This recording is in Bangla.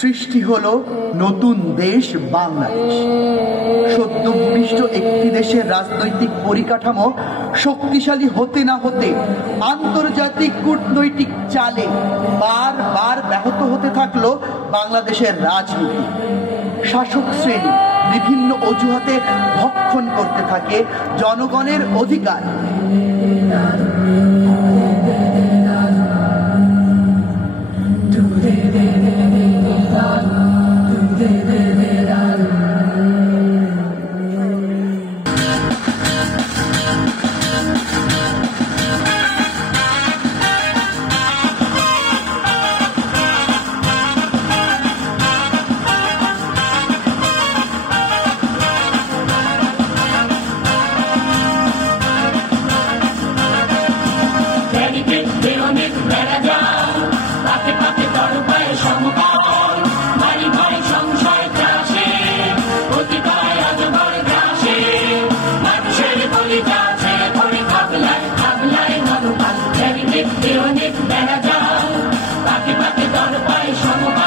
সৃষ্টি হলো নতুন দেশ বাংলাদেশ। সদ্য ভূমিষ্ঠ একটি দেশের রাজনৈতিক পরিকাঠামো শক্তিশালী হতে না হতে আন্তর্জাতিক কূটনৈতিক চালে বারবার ব্যাহত হতে থাকলো বাংলাদেশের রাজনীতি। শাসক শ্রেণী বিভিন্ন অজুহাতে ভক্ষণ করতে থাকে জনগণের অধিকার। Better down, back it, don't buy some